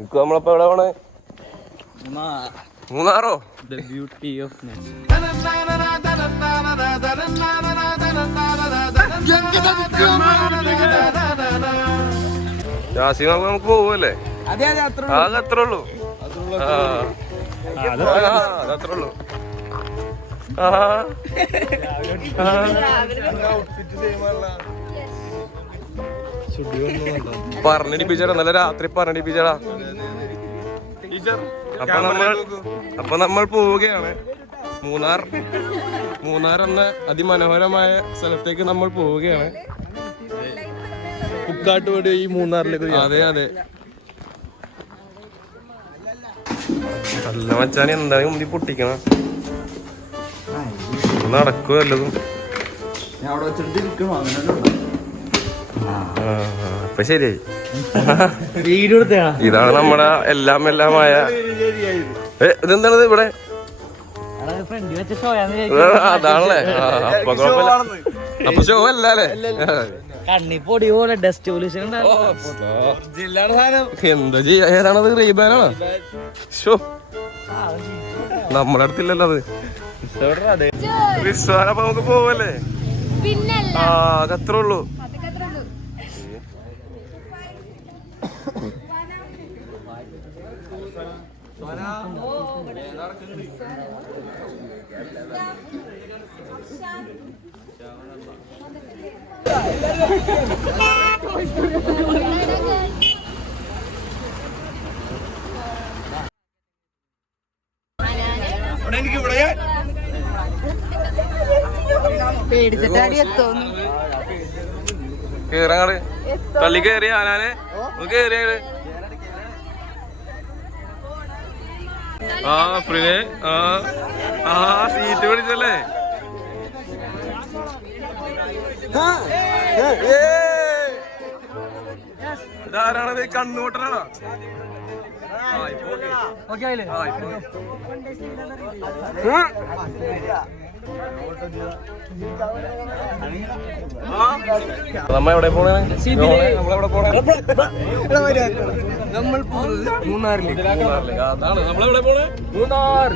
നമ്മളപ്പോ എവിടെ പോണേ? മൂന്നാറോ? നമുക്ക് പോവല്ലേ? അതത്രേ ഉള്ളൂ. അതത്രേ ഉള്ളൂ. പറഞ്ഞിടിപ്പിച്ചടാ, നല്ല രാത്രി പറഞ്ഞിടിപ്പിച്ചടാ. അപ്പൊ നമ്മൾ പോവുകയാണ് മൂന്നാർ എന്ന അതിമനോഹരമായ സ്ഥലത്തേക്ക് നമ്മൾ പോവുകയാണ്. കുക്കാട്ടുപടി ഈ മൂന്നാറിലേക്ക്. അതെ അതെ. നല്ല മച്ചാൻ എന്താണ് മുമ്പി പൊട്ടിക്കണം? നടക്കും വല്ലതും. ഇപ്പൊ ശരിയായി. ഇതാണ് നമ്മുടെ എല്ലാമായ ഇതെന്താണത് ഇവിടെ? അതാണല്ലേ. അപ്പൊ ഷോ അല്ലേ? കണ്ണിപ്പൊടി പോലെ ഡസ്റ്റ് പൊല്യൂഷൻ എന്താ ചെയ്യാ? ഏതാണത്? റീബാനാണോ? ഷോ നമ്മുടെ അടുത്തില്ലല്ലോ അത്. റിസ്വാനപ്പൊ നമുക്ക് പോവല്ലേ? അതത്രേ ഉള്ളൂ. കേറാറ് തള്ളി കേറിയ ആനാനെ കേറിയ ഫ്രീ സീറ്റ് പിടിച്ചല്ലേ? ഇതാരാണത്? കണ്ണൂട്ടനാണോ? നമ്മ എവിടെ പോണേ? നമ്മൾ മൂന്നാറിലേക്ക്. അതാണ് നമ്മളെവിടെ പോണേ? മൂന്നാർ.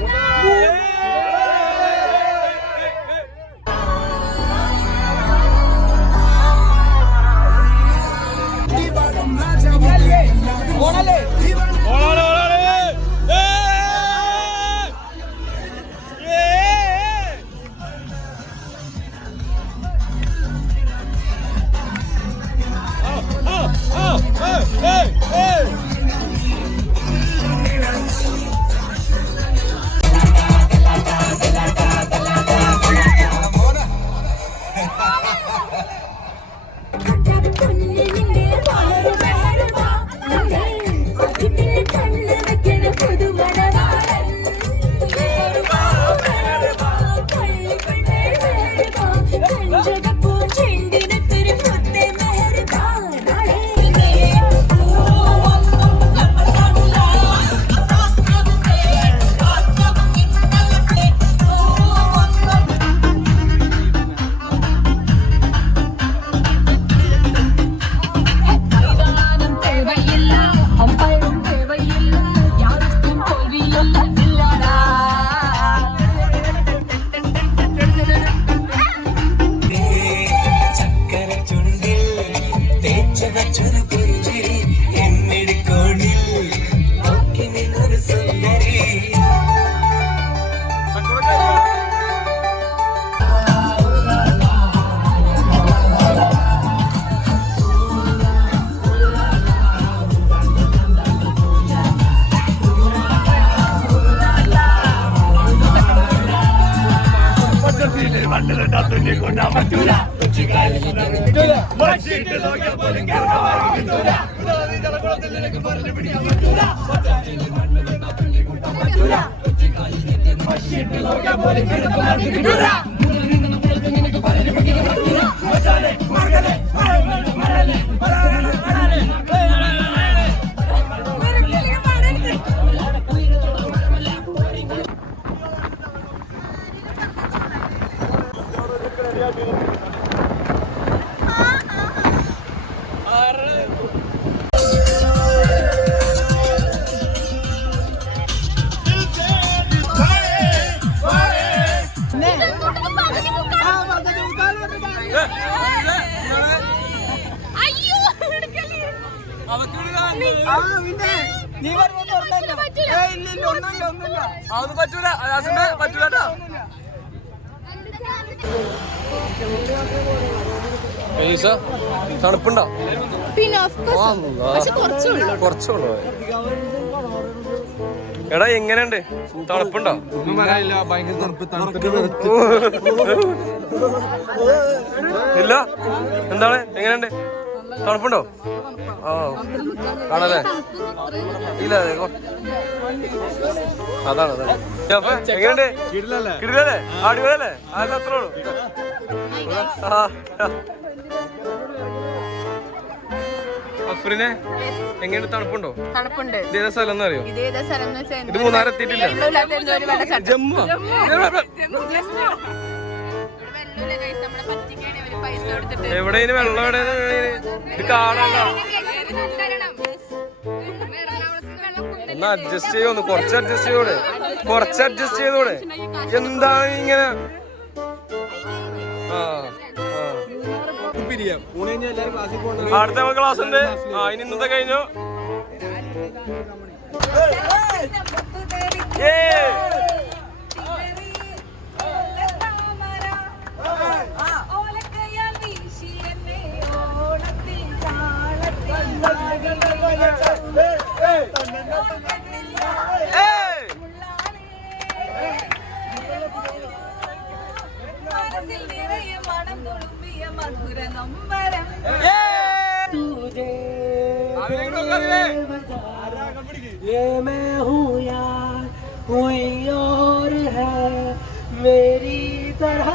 അതൊന്നും പറ്റൂല പറ്റൂല. തണുപ്പുണ്ടോ? പിന്നെ കുറച്ചുള്ളൂ. എടാ എങ്ങനെയുണ്ട്? തണുപ്പുണ്ടോ? ഒന്നും പറയാനില്ല, ഭയങ്കര തണുപ്പ്. ഇല്ല. എന്താണ്? എങ്ങനെയുണ്ട്? തണുപ്പുണ്ടോ? ആ ആണല്ലേ? ഇല്ല അതാണ്. അപ്പൊ എങ്ങനെയുണ്ട്? കിടിലല്ലേ? അടിപൊളിയല്ലേ? അതൊക്കെ അത്രേ ഉള്ളൂ. അഫ്രിനെ എങ്ങനെയുണ്ട്? തണുപ്പുണ്ടോ? തണുപ്പുണ്ട്. ഇതേതാ സ്ഥലം എന്നറിയോ? ഇതേതാ സ്ഥലം എന്ന് വെച്ചാൽ ഇത് മൂന്നാർ എത്തിയിട്ടില്ല. ജമ്മു. എവിടെ വെള്ളം എവിടെ? ഇത് കാടല്ല. ഒന്ന് അഡ്ജസ്റ്റ് ചെയ്യോന്ന്. കുറച്ച് അഡ്ജസ്റ്റ് ചെയ്തോടെ. എന്താണ് ഇങ്ങനെ? അടുത്ത ക്ലാസ് ഉണ്ട്. ഇനി ഇന്നത്തെ കഴിഞ്ഞു. ये मैं हूँ यार, कोई और है मेरी तरह।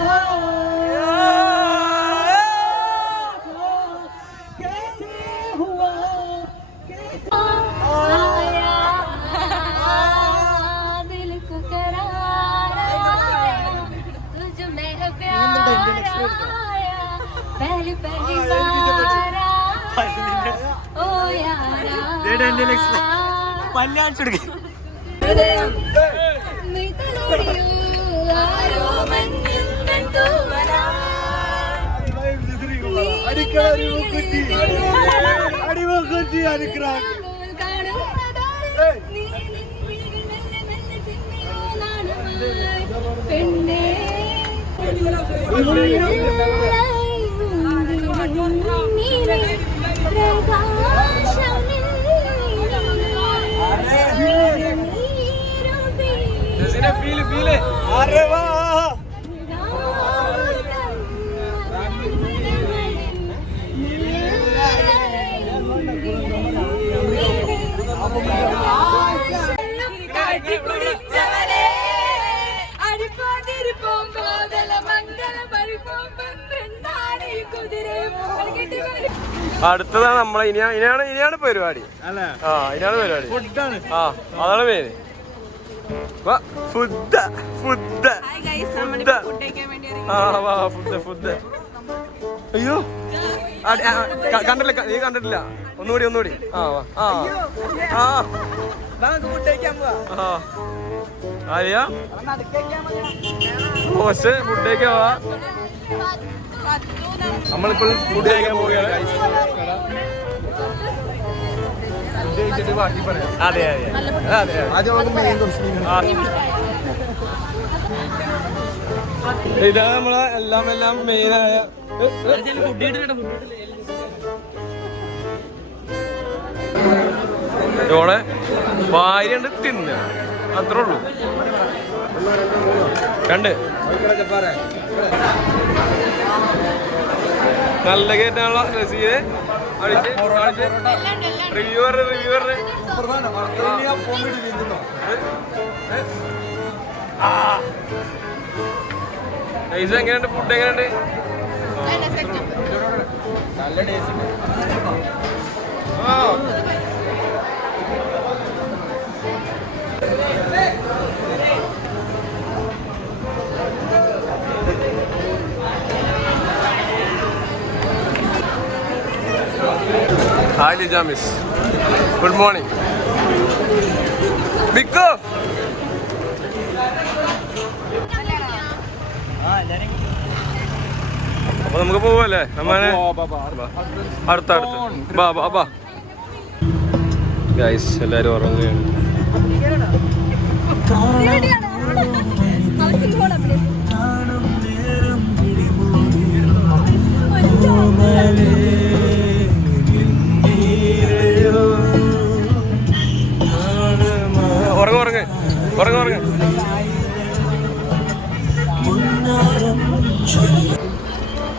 कैसे हुआ आया दिल को करार आया, तुझ में प्यार आया, पहली बार आया, ओ यारा അടുത്തതാണ് നമ്മളെ ഇനിയാണ് പരിപാടി. ഇനിയാണ് പരിപാടി. അതാണ് പേര്. ഫുഡ്. അയ്യോ കണ്ടില്ല, നീ കണ്ടിട്ടില്ല. ഒന്നുകൂടി. ആര്യ മോശ് ഫുഡ് കഴിക്കാൻ പോവാ. നമ്മളിപ്പോൾ ഫുഡ് കഴിക്കാൻ പോവുകയാണ്. അതെ. ഇതാ നമ്മളെ എല്ലാം മെയിനായ ഇതോടെ വാരിണ്ട് തിന്ന അത്രേ ഉള്ളൂ. കണ്ട് നല്ല കേട്ടാണല്ലോ റസീദ് റിവ്യൂവർ എങ്ങനെയുണ്ട്? ഫുഡ് എങ്ങനെയുണ്ട്? നല്ല ടേസ്റ്റ് ഉണ്ട്. Hi Lijamis. Good morning. Mikko. അപ്പൊ നമുക്ക് പോവല്ലേ? അടുത്ത ബാ ഗൈസ് എല്ലാരും ഉറങ്ങുകയാണ്. ഉറങ്ങ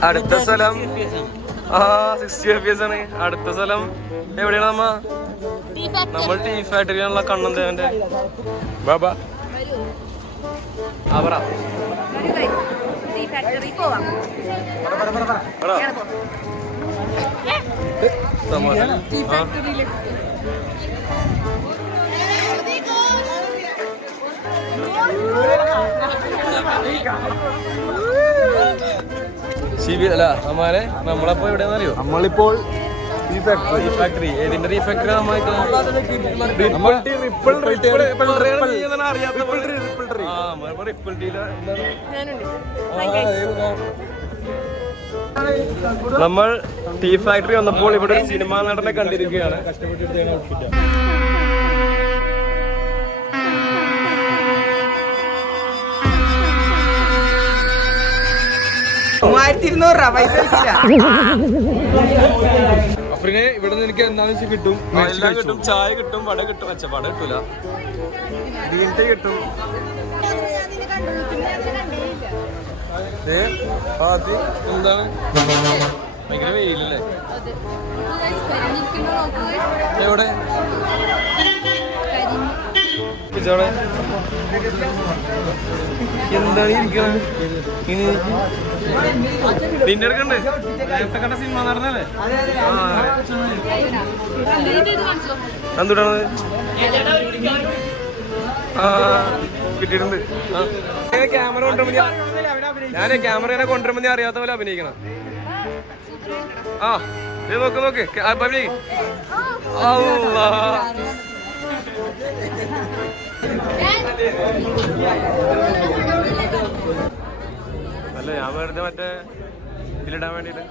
അടുത്ത സ്ഥലം 60 FPS ആണ്. അടുത്ത സ്ഥലം എവിടെയാണ് നമ്മൾ ടീ ഫാക്ടറിയാണുള്ള കണ്ണന്തേവന്റെ ബാബാ പറ. അല്ല അമ്മാരെ നമ്മളപ്പോ എവിടെയാന്ന് അറിയോ? നമ്മളിപ്പോൾ ഫാക്ടറി ഏതിന്റെ റീ ഫാക്ടറി നമ്മൾ ടീ ഫാക്ടറി വന്നപ്പോൾ ഇവിടെ ഒരു സിനിമാ നടനെ കണ്ടിരിക്കുകയാണ്. കഷ്ടപ്പെട്ടിട്ട് പൈസ അഫ്രീനെ ഇവിടെ നിന്ന് എനിക്ക് എന്താണെന്ന് വെച്ചാൽ കിട്ടും. എല്ലാം കിട്ടും. ചായ കിട്ടും, വട കിട്ടും. വട കിട്ടൂല, ഗ്രീൻ ടീ കിട്ടും. എന്താണ് ഭയങ്കര വെയിലല്ലേ? എവിടെ എന്താണ് ഇരിക്കണത്? ഡിന്നർ കണ്ട് നേരത്തെ കണ്ട സിനിമ നടന്നല്ലേ? എന്തുട്ടാണത്? കിട്ടിയിട്ടുണ്ട്. ക്യാമറ കൊണ്ടുവരുമ്പോ ഞാനേ ക്യാമറേനെ കൊണ്ടുവരുമ്പോ ഞാൻ അറിയാത്ത പോലെ അഭിനയിക്കണം. നോക്ക് അല്ല ഞാൻ വെറുതെ മറ്റേ ഇതിലിടാൻ വേണ്ടിട്ട്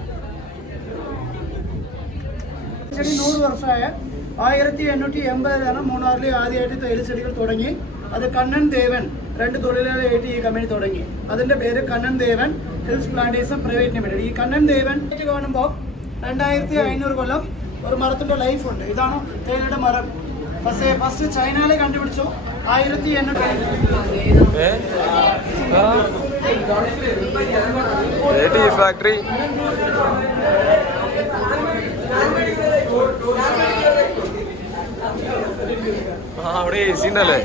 100 വർഷമായ 1880 മൂന്നാറിൽ ആദ്യമായിട്ട് തേയിലച്ചെടികൾ തുടങ്ങി. അത് കണ്ണൻ ദേവൻ 2 തൊഴിലാളിയായിട്ട് ഈ കമ്പനി തുടങ്ങി. അതിന്റെ പേര് Kannan Devan hills plantation private limited. ഈ കണ്ണൻ ദേവൻ കാണുമ്പോൾ 2500 കൊല്ലം ഒരു മരത്തിന്റെ ലൈഫ് ഉണ്ട്. ഇതാണ് തേയിലയുടെ മരം. ഫസ്റ്റ് ചൈനയിലെ കണ്ടുപിടിച്ചു 1800 ടീ ഫാക്ടറി. അവിടെ AC ഉണ്ടല്ലേ?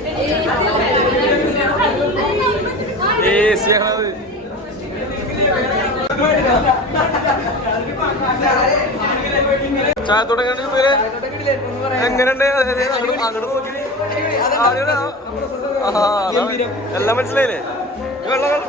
AC ആണത്. ചായ തുടങ്ങി എങ്ങനെയുണ്ട്? അങ്ങോട്ട് നോക്കി എല്ലാം മനസ്സിലായില്ലേ? വെള്ളം